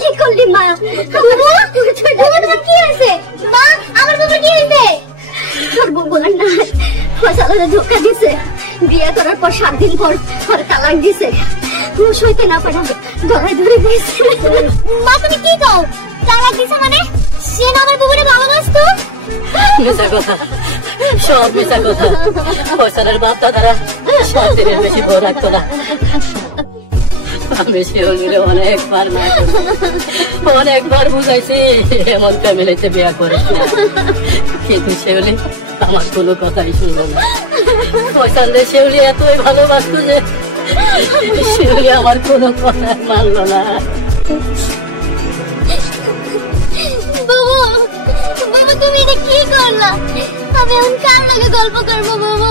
কি করলি মা? তোমার কি হয়েছে মা? আমার বাবার কি হয়েছে? তোর বলার না, ফয়সালের ধোকা দিছে, বিয়ে করার পর 7 দিন পর তালাক দিছে। সইতে না পারা গলায় ধরে দিয়েছে। মা তুমি কি কও? তালাক দিছে মানে? সে না আমার বউরে ভালোবাসতো? মিথ্যা কথা, সব মিথ্যা কথা। ফয়সালের বাপ দাদারা 7 দিনের বেশি বউ রাখতো না। আমি শিউলিরে অনেকবার বুঝাইছি এমন ফ্যামিলিতে বিয়ে করিস না, কিন্তু শিউলি আমার কোনো কথাই শুনলো না। ফয়সাল শিউলি এতই ভালোবাসতো যে শিউলি আমার কোনো কথা মানলো না। বাবা তুমি এটা কি করলা? আমি এখন কার লাগে গল্প করবো বাবা?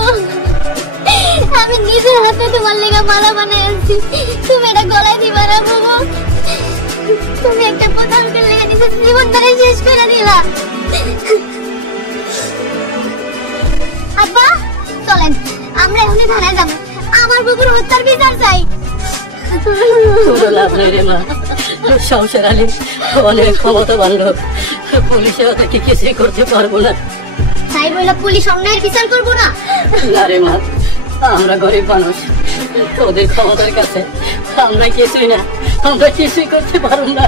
আমি নিজের হাতে তোমার লেগে মালা বানাই আনছি, তুমি এটা গলায় দিবা না বাবা। তুমি একটা প্রতারণা লেগে নিজের জীবনটারে শেষ করে দিলা। আব্বা চলেন আমরা এখনই থানায় যাবো, আমার বুকুর হত্যার বিচার চাই। লাভ নেই রে মা, সংসার আলী অনেক ক্ষমতাবান লোক, পুলিশে ওদেরকে কিছুই করতে পারবো না। তাই বলে পুলিশ অন্যায়ের বিচার করবো না? না রে মা, আমরা গরিব মানুষ, ওদের ক্ষমতার কাছে আমরা কিছুই না, আমরা কিছুই করতে পারবো না।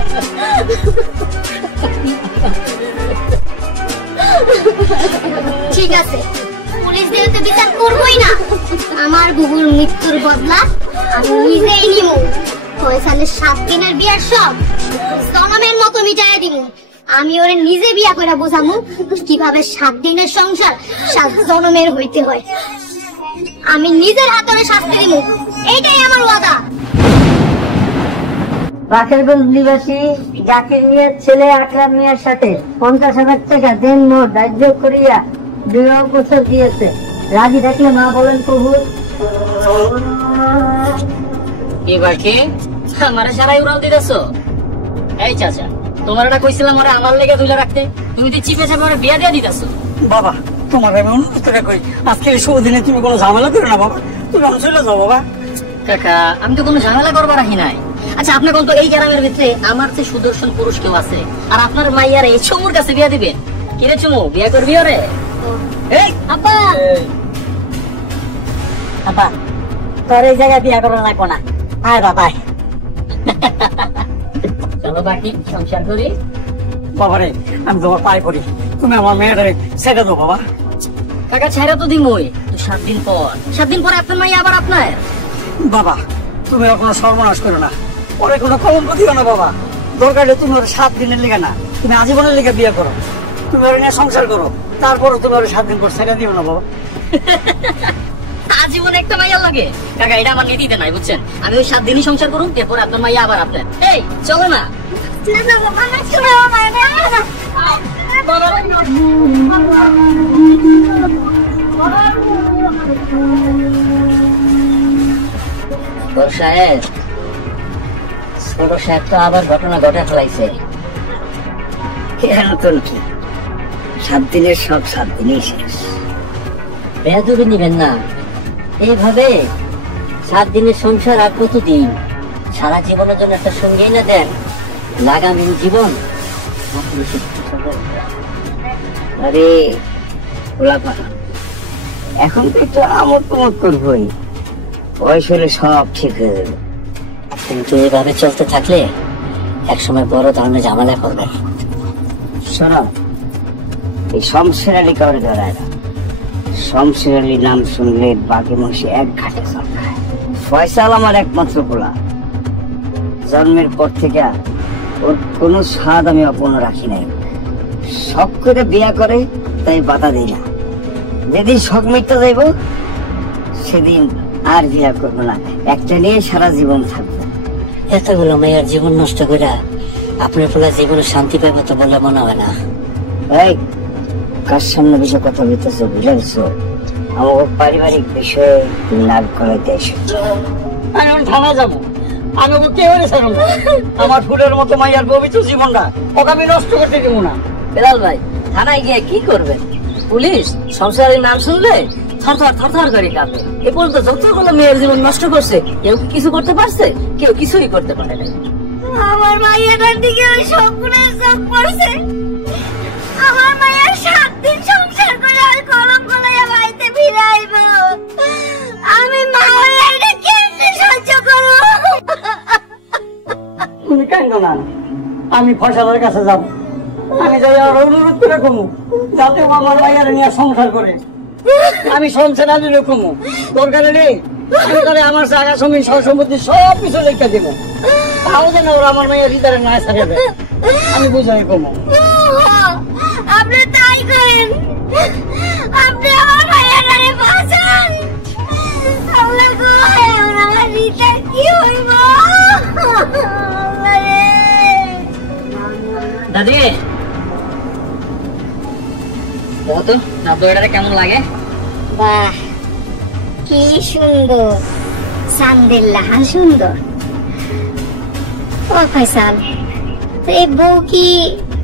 ঠিক আছে, পুলিশ যেহেতু বিচার করবোই না, আমার বুবুর মৃত্যুর বদলা আমি নিজেই নিব। ফয়সালের 7 দিনের বিয়ার সব জনমের মতো মিটাইয়া দিব। আমি ওরে নিজে বিয়া করে বোঝামু কিভাবে 7 দিনের সংসার 7 জনমের হইতে হয়। আমি নিজের হাতে ওরে শাস্তি দিব, এইটাই আমার ওয়াদা। বাকেরগঞ্জ নিবাসী জাকির মিয়ার ছেলে আকরাম মিয়ার সাথে 50,000 টাকা দেন মোট ধার্য করিয়া বিবাহ প্রস্তাব দিয়েছে। রাজি থাকলে মা বলেন কবুল। এবার কি আমার সারাই উড়াল দিতেছো? এই চাচা, তোমার এটা কইছিলাম ওরা আমার লেগে তুলে রাখতে, তুমি তো চিপে চাপে ওরা বিয়া দিয়ে দিতেছো। বাবা তোমার আমি অনুরোধ করি, আজকে এই শুভ দিনে তুমি কোনো ঝামেলা করো না বাবা, তুমি আমি চলে যাও বাবা। কাকা আমি তো কোনো ঝামেলা করবার রাখি নাই। আচ্ছা আপনি বলতো এই গ্রামের ভিতরে আমার চেয়ে সুদর্শন পুরুষ কেউ আছে, আর আপনার মাইয়ারে এই চুমুর কাছে বিয়া দিবেন? কিরে চুমু, বিয়া করবি ওরে? এই আব্বা, আব্বা তোর এই জায়গায় বিয়া করা লাগবো না, আয় বাবা। চলো বাকি সংসার করি। বাবারে আমি তোমার পায়ে পড়ি, তুমি আমার মেয়েটারে ছেড়ে দাও বাবা। কাকা ছেড়ে তো দিমই, 7 দিন পর, 7 দিন পরে আপনার মাইয়া আবার আপনার। বাবা তুমি আর কোনো সর্বনাশ করো না, ওরে কোনো কলঙ্ক দিও না বাবা। দরকার তুমি ওর 7 দিনের লিগে না, তুমি আজীবনের লিগে বিয়ে করো, তুমি ওর নিয়ে সংসার করো, তারপরও তুমি ওর 7 দিন পর ছেড়ে দিও না বাবা। আজীবন একটা মাইয়া লাগে? কাকা এটা আমার নীতিতে নাই বুঝছেন, আমি ওই 7 দিনই সংসার করুন, এরপর আপনার মাইয়া আবার আপনার। এই চলো না। সাহেব, ছোট সাহেব তো আবার ঘটনা ঘটে ফেলাইছে। নতুন কি 7 দিনের সব 7 দিনই শেষ। বেয়াদবি নিবেন না, এইভাবে 7 দিনের সংসার আর কতদিন? সারা জীবনের জন্য একটা সঙ্গী না দেন, লাগামহীন জীবন। আরে এখন তো একটু আমোদ প্রমোদ করবোই, বয়স হলে সব ঠিক হয়ে যাবে। কিন্তু এভাবে চলতে থাকলে একসময় বড় ধরনের ঝামেলা করবে। শোনো, এই শমশের আলী কাউরে ধরায় না। শমশের আলী নাম শুনলে বাকি মহিষী এক ঘাটে চমকায়। ফয়সাল আমার একমাত্র পোলা, জন্মের পর থেকে ওর কোনো স্বাদ আমি অপূর্ণ রাখি নাই। শখ করে বিয়া করে তাই বাধা দিই না, যেদিন শখ মিটতে যাইব সেদিন আর বিয়া করবো না, একটা নিয়ে সারা জীবন থাকবো। এতগুলো মেয়ের জীবন নষ্ট করে আপনার পোলা জীবনে শান্তি পাইব তো বলে মনে হয় না। এই কার সামনে বিষয় কথা বলতেছো বুঝেছো? আমার পারিবারিক বিষয়ে নাক গলাইতে এসেছো। আমি থানা যাবো, আমি ওকে কেউ ছাড়ব না। আমার ফুলের মতো মাইয়ার পবিত্র জীবনটা ওকে আমি নষ্ট করতে দেবো না। বেলাল ভাই, থানায় গিয়ে কি করবেন? পুলিশ সংসারের নাম শুনলে থর করে কাঁপে। এ পর্যন্ত যতগুলো মেয়ের জীবন নষ্ট করছে, কেউ কি কিছু করতে পারছে? কেউ কিছুই করতে পারে নাই। আমার মাইয়াটার দিকে ওই সবগুলোর চোখ পড়ছে। আমার মাইয়ার 7 দিন সংসার করে আর কলঙ্ক লইয়া বাড়িতে ফিরে আইব। আমি মা হয়ে এটা কেমনে সহ্য করব? তুমি কান্দো না, আমি ফয়সালের কাছে যাব। আমি যাই আর অনুরোধ করে কমু যাতে ও আমার ভাইয়ারে নিয়ে সংসার করে। আমি সংসার আনি কমু, দরকার নেই আমার জায়গা জমি সম্পত্তি সব কিছু লিখে দেবো। তাও যেন ওরা আমার মাইয়া হৃদয়ের না থাকে, আমি বুঝাই কমু। আপনি তাই করেন, আপনি আমার ভাইয়ারে বাঁচান। আল্লাহ গো, আমার হৃদয় কি হইব? আল্লাহ রে। দাদি তো নাব্বইটা কেমন লাগে? বাহ, কি সুন্দর, সান্দিল্লাহ সুন্দর। ও ফয়সাল, এই বউ কি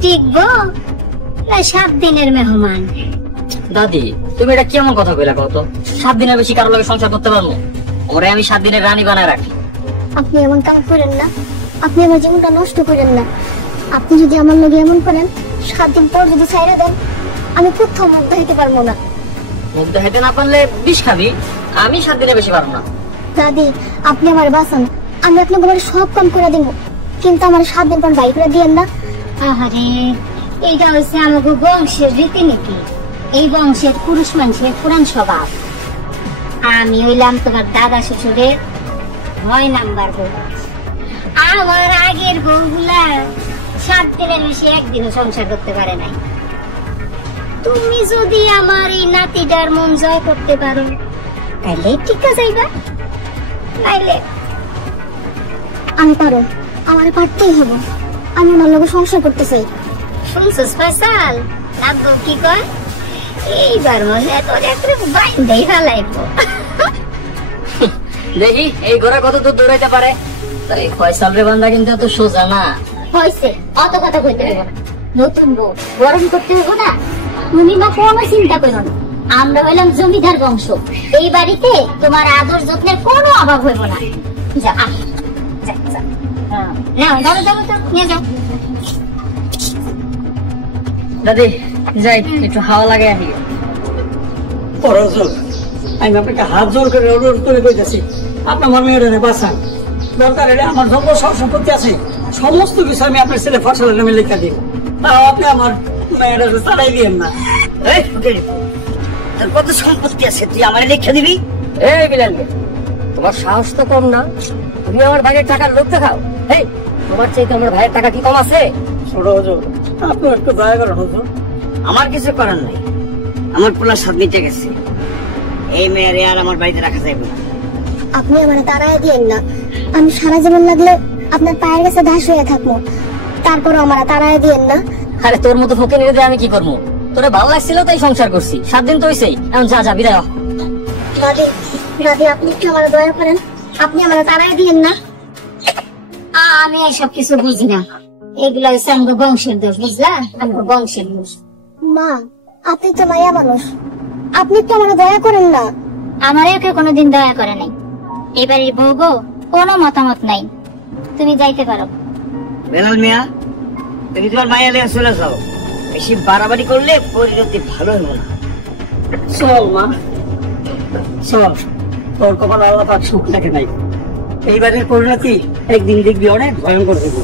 টিকবো না 7 দিনের মেহমান? দাদি তুমি এটা কেমন কথা কইলা কত? 7 দিনের বেশি কারোর লগে সংসার করতে পারবো? ওরে আমি 7 দিনের রানী বানায় রাখি। আপনি এমন কাম করেন না, আপনি আমার জীবনটা নষ্ট করেন না। আপনি যদি আমার লগে এমন করেন, 7 দিন পর যদি ছাইরা দেন, আমি কোথাও মুখ দেখাইতে পারবো না। মুখ দেখাইতে না পারলে বিষ খাবি। আমি 7 দিনের বেশি পারবো না। দাদি, আপনি আমার বাঁচান, আমি আপনাকে আমার সব কাম করে দিব, কিন্তু আমার 7 দিন পর বাই করে দিয়েন না। আহারে, এইটা হচ্ছে আমাকে বংশের রীতিনীতি। এই বংশের পুরুষ মানুষের পুরান স্বভাব। আমি হইলাম তোমার দাদা শ্বশুরের 9 নাম্বার বউ। আমার আগের বউগুলা 7 দিনের বেশি একদিনও সংসার করতে পারে নাই। তুমি যদি আমার এই নাতিটার মন জয় করতে পারো, তাহলে টিকা যাইবা, নাইলে আমি পারো, আমার পারতেই হবো। আমি আমার লোক সংসার করতে চাই। শুনছিস ফয়সাল, নাব্বু কি কয়? এইবার মনে তোর একটু বাইন্দেই ফেলাইবো। দেখি এই ঘোড়া কত দূর দৌড়াইতে পারে। তাই ফয়সাল রে বান্দা কিন্তু এত সোজা না। হয়েছে, অত কথা কইতে হবে না। নতুন বউ গরম করতে হবে না, তুমি মা কোনো চিন্তা করো না। আমরা হইলাম জমিদার বংশ, এই বাড়িতে তোমার আদর যত্নের কোনো অভাব হইব না। যা, যা, যা। নাও, যাও, নিয়ে যাও। দাদি যাই, একটু হাওয়া লাগে আসি। আমি আপনাকে হাত জোর করে অনুরোধ করে কইতেছি, আপনার আমার মেয়ের বাঁচান। দরকার হলে আমার যত সব সম্পত্তি আছে সমস্ত কিছু আমি আপনার ছেলে ফসলের নামে লিখে দিই, তাও আপনি আমার মেয়ের চালাই দিয়েন না। এই ফকির, তোর কত সম্পত্তি আছে তুই আমার লিখে দিবি? এই বিলাল, তোমার সাহস তো কম না? তুমি আমার ভাইয়ের টাকার লোক দেখাও। এই তোমার চাইতে আমার ভাইয়ের টাকা কি কম আছে? ছোট হুজুর, আপনি একটু দয়া করেন হুজুর। আমার কিছু করার নাই, আমার পোলা স্বাদ মিটে গেছে। এই মেয়ের আর আমার বাড়িতে রাখা যাবে না। আপনি আমার তাড়াই দিয়েন না, আমি সারা জীবন লাগলে আপনার পায়ের কাছে দাস হয়ে থাকবো, তারপর আমার তাড়াই দিয়েন না। আরে তোর মতো ফকির নিয়ে আমি কি করবো? তোরা ভালো লাগছিল তাই সংসার করছি, 7 দিন তো হইছেই, এখন যা যা বিদায় হ। দাদি, দাদি আপনি একটু আমার দয়া করেন, আপনি আমার তাড়াই দিয়েন না। আমি এইসব কিছু বুঝি না, এগুলো হচ্ছে আমাকে বংশের দোষ, বুঝলা? আমাকে বংশের দোষ। মা, আপনি তো মায়া মানুষ, আপনি তো আমার দয়া করেন না। আমার একে কোনোদিন দয়া করে নাই। এবারের বউ গো, কোনো মতামত নাই, তুমি যাইতে পারো। বেলাল মিয়া, তুমি তোমার মায়ের লেগে চলে যাও। বেশি বাড়াবাড়ি করলে পরিণতি ভালো হলো না। চল মা, চল, তোর কপাল আল্লাহ পাক সুখ দেখে নাই। এইবারের পরিণতি একদিন দেখবি অনেক ভয়ঙ্কর দেব।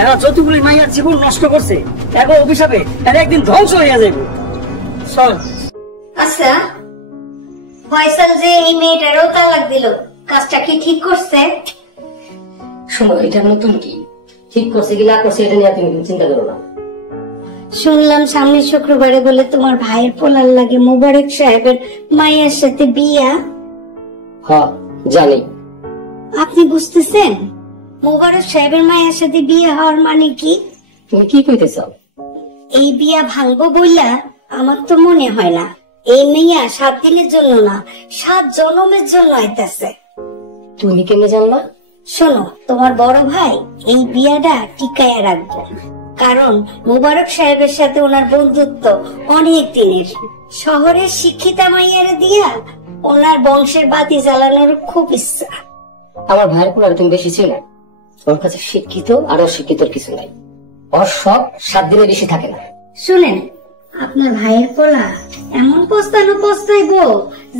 এরা যতগুলি মাইয়ার জীবন নষ্ট করছে, এখন অভিশাপে এরা একদিন ধ্বংস হইয়া যাবে। চল। আচ্ছা, ফয়সাল যে এই মেয়েটারও তালাক দিল, কাজটা কি ঠিক করছে? শোনো, এটা নতুন কি ঠিক করছে কি না করছে এটা নিয়ে তুমি চিন্তা করো না। শুনলাম সামনের শুক্রবারে বলে তোমার ভাইয়ের পোলার লাগে মোবারক সাহেবের মায়ের সাথে বিয়া। হ্যাঁ জানি। আপনি বুঝতেছেন মোবারক সাহেবের মায়ের সাথে বিয়ে হওয়ার মানে কি? তুমি কি কইতে চাও? এই বিয়া ভাঙবো বইলা আমার তো মনে হয় না। এই মেয়া 7 দিনের জন্য না, 7 জন্মের জন্য আইতাছে। তুমি কেমনে জানলা? শোনো, তোমার বড় ভাই এই বিয়াটা টিকায়া রাখবো, কারণ মোবারক সাহেবের সাথে ওনার বন্ধুত্ব অনেক দিনের। শহরের শিক্ষিতা মাইয়ার দিয়া ওনার বংশের বাতি জ্বালানোর খুব ইচ্ছা। আমার ভাইয়ের পোলার তুমি বেশি ছিল, ওর কাছে শিক্ষিত আর অশিক্ষিতর কিছু নাই। ওর সব 7 দিনের বেশি থাকে না। শুনেন, আপনার ভাইয়ের পোলা এমন পস্তাইব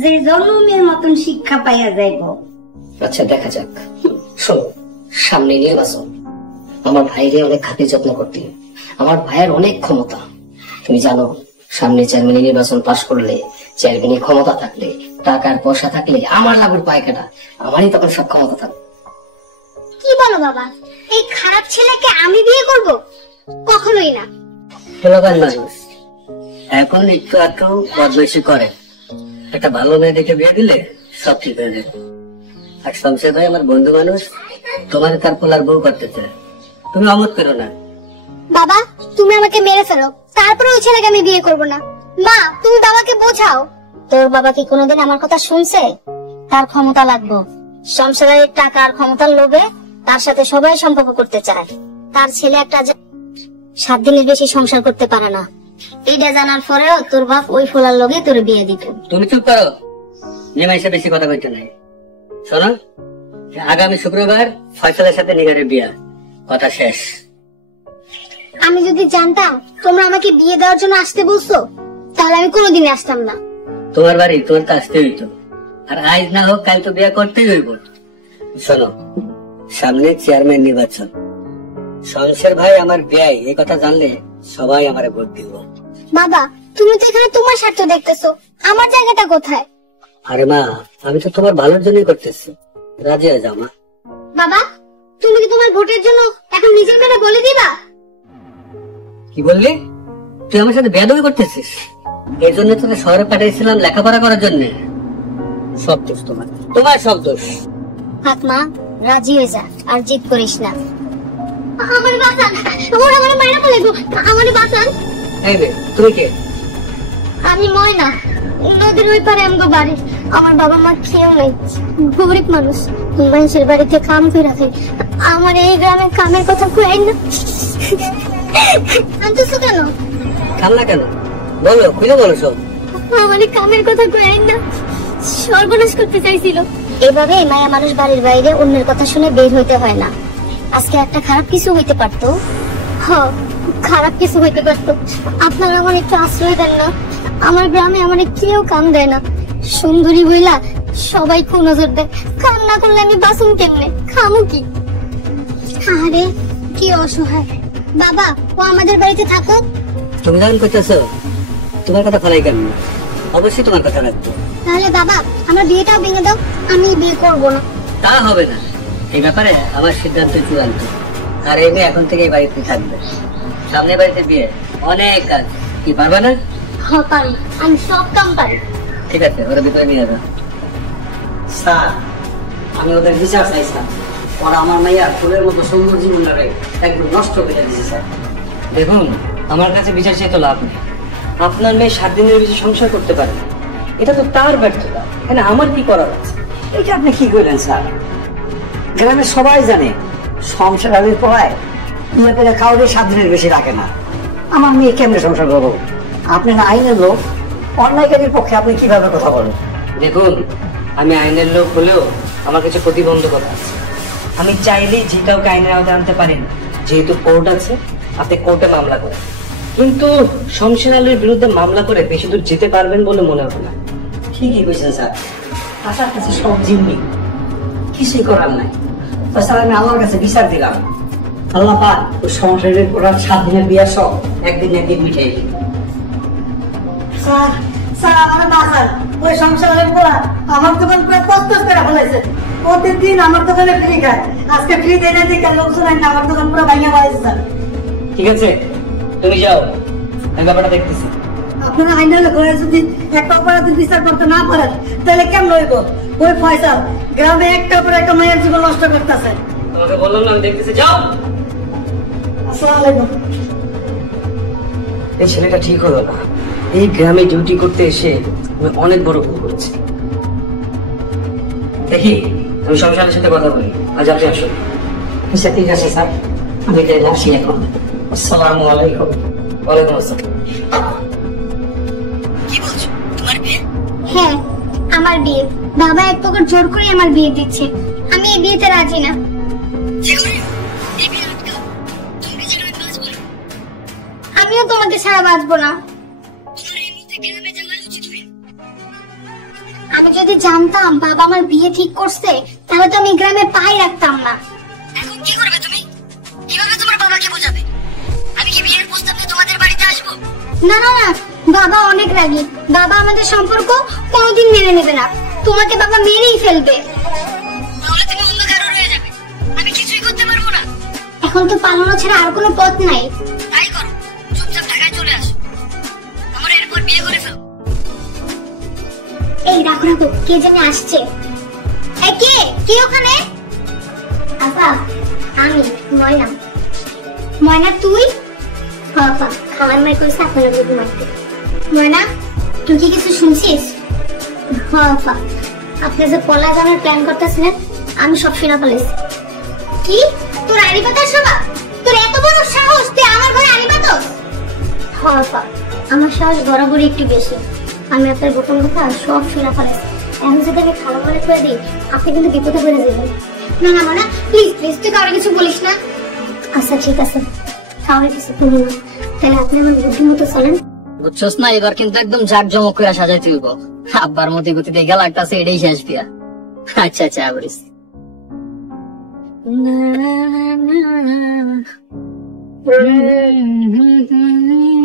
যে জন্মের মতন শিক্ষা পাইয়া যাইব। আচ্ছা দেখা যাক। শোনো, সামনে নির্বাচন, আমার ভাইরে অনেক খাতির যত্ন করতে। আমার ভাইয়ের অনেক ক্ষমতা, তুমি জানো। সামনে চেয়ারম্যান নির্বাচন পাশ করলে, চেয়ারম্যানের ক্ষমতা থাকলে, টাকার পয়সা থাকলে আমার লাভের পায়খাটা আমারই তখন সব ক্ষমতা থাকবে। কি বলো বাবা, এই খারাপ ছেলেকে আমি বিয়ে করব? কখনোই না। পোলাপান মানুষ এখন একটু একটু বদমাইশি করে, একটা ভালো মেয়ে দেখে বিয়ে দিলে সব ঠিক হয়ে যাবে। আর শমশের ভাই আমার বন্ধু মানুষ, তোমার তার পোলার বউ করতে চায়, তুমি অমত করো না। বাবা, তুমি আমাকে মেরে ফেলো, তারপরে ওই ছেলেকে আমি বিয়ে করব না। মা, তুমি বাবাকে বোঝাও। তোর বাবা কি কোনোদিন আমার কথা শুনছে? তার ক্ষমতা লাগবে, সংসারের টাকা আর ক্ষমতার লোভে তার সাথে সবাই সম্পর্ক করতে চায়। তার ছেলে একটা 7 দিনের বেশি সংসার করতে পারে না। এইটা জানার পরেও তোর বাপ ওই ফোলার লগে তোর বিয়ে দিত। তুমি চুপ করো, নিমাইশে বেশি কথা কইতে নাই। শোনো, আগামী শুক্রবার ফয়সালের সাথে নিগারের বিয়া, কথা শেষ। আমি যদি জানতাম তোমরা আমাকে বিয়ে দেওয়ার জন্য আসতে বলছো, তাহলে আমি কোনোদিন আসতাম না। তোমার বাড়ি তোমার তো আসতে হইতো, আর আজ না হোক কাল তো বিয়া করতেই হইব। শোনো, সামনে চেয়ারম্যান নির্বাচন, শমশের ভাই আমার বিয়াই, এই কথা জানলে সবাই আমারে ভোট দিব। বাবা, তুমি তো এখানে তোমার স্বার্থ দেখতেছো, আমার জায়গাটা কোথায়? আরে মা, আমি তো তোমার ভালোর জন্যই করতেছি, রাজি হয়ে যাও মা। বাবা, তুমি কি তোমার ভোটের জন্য এখন নিজের মেয়ে বলে দিবা? কি বললি? তুই আমার সাথে বেয়াদবি করতেছিস? এই জন্য তোকে শহরে পাঠিয়েছিলাম লেখাপড়া করার জন্য। সব দোষ তোমার, তোমার সব দোষ। থাক মা, রাজি হয়ে যা, আর জিদ করিস না। আমার বাঁচান, ওরা আমার মায়েরা বলে গো, আমার বাঁচান। এই মেয়ে, তুমি কে? আমি ময়না, নদীর ওই পারে আমগো বাড়ি। আমার বাবা মা খেয়েও নেই, গরিব মানুষ, মানুষের বাড়িতে কাম করে রাখে। আমার এই গ্রামে কামের কথা কই না। আনতেছো কেন? কাম না কেন? বলো, খুলে বলো সব। আমার এই কামের কথা কই না, সর্বনাশ করতে চাইছিল। এভাবে মায়া মানুষ বাড়ির বাইরে অন্যের কথা শুনে বের হইতে হয় না। আজকে একটা খারাপ কিছু হইতে পারতো। খারাপ কিছু হইতে পারতো। আপনারা আমার একটু আশ্রয় দেন না। আমার গ্রামে আমার কেউ কাম দেয় না, সুন্দরী বইলা সবাই খুব নজর দেয়। কাম না করলে আমি বাসুন কেমনে, খামু কি? আরে কি অসহায়। বাবা, ও আমাদের বাড়িতে থাকুক। তুমি যখন করতেছো, তোমার কথা ফলাই কেন? অবশ্যই তোমার কথা রাখবো। তাহলে বাবা, আমার বিয়েটাও ভেঙে দাও, আমি বিয়ে করবো না। তা হবে না, এই ব্যাপারে আমার সিদ্ধান্ত চূড়ান্ত। আর এই মেয়ে এখন থেকে এই বাড়িতে থাকবে। সামনে বাড়িতে বিয়ে, অনেক কাজ, কি পারবা না? হ্যাঁ পারি, আমি সব কাম পারি। ঠিক আছে, ওরা ভিতরে নিয়ে যাও। স্যার, আমি ওদের বিচার চাইছিলাম। ওরা আমার মাইয়া ফুলের মতো সুন্দর জীবনটাকে একদম নষ্ট করে দিয়েছে স্যার। দেখুন, আমার কাছে বিচার চাই তো লাভ নেই। আপনার মেয়ে 7 দিনের বেশি সংসার করতে পারে না, এটা তো তার ব্যর্থতা। এখানে আমার কি করার আছে? এটা আপনি কি করলেন স্যার? গ্রামের সবাই জানে সংসার আলীর পড়ায় মেয়েদের কাউরে 7 দিনের বেশি রাখে না। আমার মেয়ে কেমনে সংসার করবো? আপনি না আইনের লোক, অন্যায়কারীর পক্ষে আপনি কিভাবে কথা বলেন? দেখুন, আমি আইনের লোক হলেও আমার কাছে প্রতিবন্ধকতা আছে। আমি চাইলেই যে কাউকে আইনের আওতায় আনতে পারি না। যেহেতু কোর্ট আছে, আপনি কোর্টে মামলা করেন। কিন্তু শমশের আলীর বিরুদ্ধে মামলা করে বেশি দূর যেতে পারবেন বলে মনে হয় না। ঠিকই বলছেন স্যার, আশার কাছে সব জিম্মি, কিছুই করার নাই। তো স্যার, আমি আল্লাহর কাছে বিচার দিলাম। আল্লাহ পাক ওই সংসারের ওরা 7 দিনের বিয়ার সব একদিন মিটাই দিন। স্যার, স্যার আমার বাসার ওই সংসারের পড়া আমার দোকান প্রায় তস্তস করে ফেলেছে। প্রতিদিন আমার দোকানে ফ্রি খায়, আজকে ফ্রি দেয় না দিকে লোকজন আমার দোকান পুরো ভাঙা পাইছে স্যার। ঠিক আছে, তুমি যাও, আমি ব্যাপারটা দেখতেছি। আপনারা আইনের লোক হয়ে যদি একটা অপরাধী বিচার করতে না পারেন, তাহলে কেমন হইব? ওই ফয়সাল গ্রামে একটা পর একটা মায়ের জীবন নষ্ট করতেছে। তোমাকে বললাম না, আমি দেখতেছি, যাও। আসসালামু আলাইকুম। এই ছেলেটা ঠিক হলো না। এই গ্রামে ডিউটি করতে এসে আমি অনেক বড় ভুল করেছি। দেখি, আমি সংসারের সাথে কথা বলি। আজ আপনি আসুন। ঠিক আছে স্যার, আমি যাই আসি এখন। আসসালামু আলাইকুম। ওয়ালাইকুম আসসালাম। কি বলছো, তোমার বিয়ে? হ্যাঁ, আমার বিয়ে। বাবা এক প্রকার জোর করে আমার বিয়ে দিচ্ছে। আমি এই বিয়েতে রাজি না। আমিও তোমাকে ছাড়া বাঁচবো না। আমি যদি জানতাম বাবা আমার বিয়ে ঠিক করছে, তাহলে তো আমি গ্রামে পাই রাখতাম না। এখন কি করবে তুমি? কিভাবে তোমার বাবাকে বোঝাবে? আমি কি বিয়ের প্রস্তাব নিয়ে তোমাদের বাড়িতে আসবো? না না না, বাবা অনেক রাগী। বাবা আমাদের সম্পর্ক কোনোদিন মেনে নেবে না। তোমাকে বাবা মেরেই ফেলবে। তাহলে তুমি অন্য কারো হয়ে যাবে, আমি কিছুই করতে পারবো না। এখন তো পালানো ছাড়া আর কোনো পথ নাই। তাই করো, চুপচাপ ঢাকায় চলে আসো, আমার এরপর বিয়ে করে ফেলো। এই রাখো রাখো, কে জানে আসছে। এই কে কে ওখানে? আপা, আমি ময়না। ময়না তুই? আপা, খাবার মাই করেছে আপনার লোক ঘুমাইতে। ময়না, তুই কি কিছু শুনছিস? আপা, আপনি যে পলা জানার প্ল্যান করতেছিলেন, আমি সব শুনে ফেলেছি। কি তোর আড়ি পাতার স্বভাব? তোর এত বড় সাহস, তুই আমার ঘরে আড়ি পাতস? আপা, আমার সাহস বরাবরই একটু বেশি। আমি আপনার গোপন কথা সব শুনে ফেলেছি। এখন যদি আমি খাওয়া মনে করে দিই, আপনি কিন্তু বিপদে পড়ে যাবেন। না না ময়না, প্লিজ প্লিজ, তুই কাউকে কিছু বলিস না। আচ্ছা ঠিক আছে, কাউকে কিছু বলি না। তাহলে আপনি আমার বুদ্ধি মতো চলেন। বুঝছস না, এবার কিন্তু একদম জাঁকজমক করে সাজাইতে হইব। আব্বার মতো গতিতে গেল লাগতাছে, এটাই শেষ বিয়া। আচ্ছা আচ্ছা আবরিস।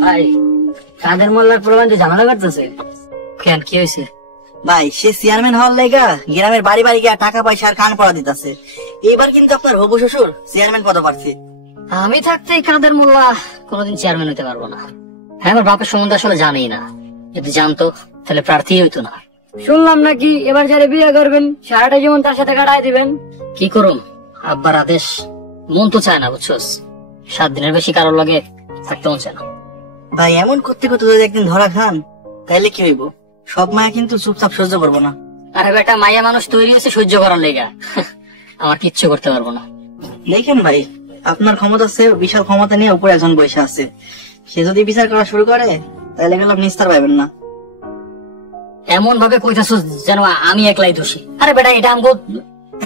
ভাই, কাদের মোল্লার প্রবন্ধ ঝামেলা করতেছে কেন? কি হয়েছে ভাই? সে চেয়ারম্যান হওয়ার লেগা গ্রামের বাড়ি বাড়ি গিয়ে টাকা পয়সা আর কান পড়া দিতেছে। এবার কিন্তু আপনার হবু শ্বশুর চেয়ারম্যান পদ পাচ্ছে। আমি থাকতে কাদের মোল্লা কোনোদিন চেয়ারম্যান হতে পারবো না। হ্যাঁ, আমার বাপের সম্বন্ধে আসলে জানেই না। যদি জানতো তাহলে প্রার্থী হইতো না। শুনলাম নাকি এবার যারা বিয়ে করবেন সারাটা জীবন তার সাথে কাটাই দিবেন। কি করুম, আব্বার আদেশ। মন তো চায় না, বুঝছস। 7 দিনের বেশি কারোর লাগে থাকতে মন চায় না। ভাই এমন করতে করতে যদি একদিন ধরা খান, তাহলে কি হইব? সব মায়া কিন্তু চুপচাপ সহ্য করবো না। আরে বেটা, মাইয়া মানুষ তৈরি হয়েছে সহ্য করার লেগা। আমার কিচ্ছু করতে পারবো না। দেখেন ভাই, আপনার ক্ষমতা আছে, বিশাল ক্ষমতা নিয়ে উপরে একজন বসে আছে। সে যদি বিচার করা শুরু করে, তাহলে গেলে আপনি নিস্তার পাবেন না। এমন ভাবে কইতাছস যেন আমি একলাই দোষী। আরে বেটা, এটা আমগো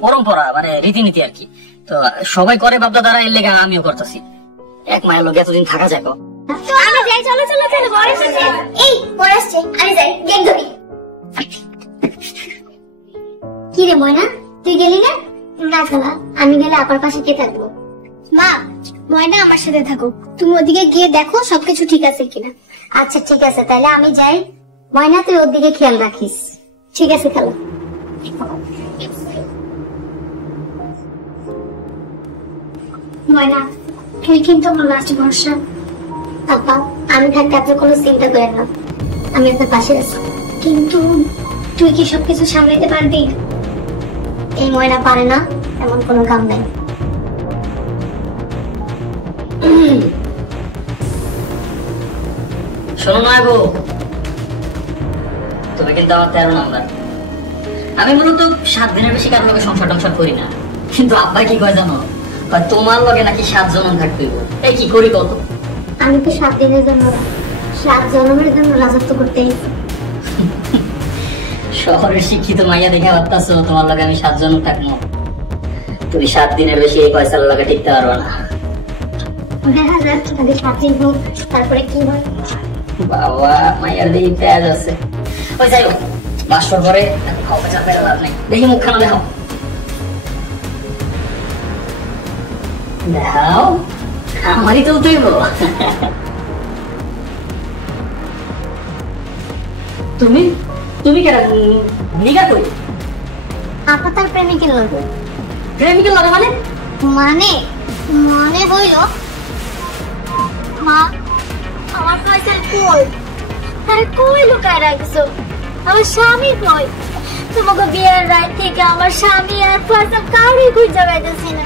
পরম্পরা, মানে রীতিনীতি আর কি। তো সবাই করে বাপদা দ্বারা, এর লেগা আমিও করতেছি। এক মায়ের লোক এতদিন থাকা যায় গো। আমি যাই, চলো চলো চলো, বড় এসেছে। এই বড় আসছে, আমি যাই, গেট ধরি। কি রে ময়না, তুই গেলি না? না খালা, আমি গেলে আপার পাশে কে থাকবো? মা, ময়না আমার সাথে থাকো। তুমি ওদিকে গিয়ে দেখো সবকিছু ঠিক আছে কিনা। আচ্ছা ঠিক আছে, তাহলে আমি যাই। ময়না, তুই ওর দিকে খেয়াল রাখিস। ঠিক আছে খালা। ময়না, তুই কিন্তু আমার লাস্ট ভরসা। আপা, আমি থাকতে আপনি কোনো চিন্তা করেন না, আমি আপনার পাশে আছি। কিন্তু তুই কি সবকিছু সামলাতে পারবি? এই ময়না পারে না এমন কোনো কাম নাই। শোনো না গো, তুমি কিন্তু আমার 13 নাম্বার। আমি মূলত 7 দিনের বেশি কারোর লগে সংসার টংসার করি না। কিন্তু আব্বা কি কয় জানো? তোমার লগে নাকি 7 জনম থাকতে হইব। এই কি করি কত? আমি তো 7 দিনের জন্য, 7 জন্মের জন্য রাজত্ব করতে এসেছি। শহরের শিক্ষিত মাইয়া দেখে ভাবতাছো তোমার লগে আমি 7 জনম থাকবো? তুমি 7 দিনের বেশি এই পয়সার লগে টিকতে পারবে না। দেখা যাক আগে 7 দিন হোক, তারপরে কি হয়। বাবা, মাইয়ার দেখি পেঁয়াজ আছে। ওই যাই হোক, বাসর পরে খাওয়া চাপে লাভ নেই। দেখি মুখখানা দেখাও, দেখাও। আমারই তো উঠইব। তুমি তুমি কেন নিগা কই? আপা তার প্রেমিকের লগে। প্রেমিকের লগে মানে? মানে মনে হইল মা, আমার পয়সা কই? আরে কই লুকায় রাখছো? আমার স্বামী কই? তোমাকে বিয়ের রাত থেকে আমার স্বামী আর পয়সা কাউরে খুঁজে পাইতেছি না।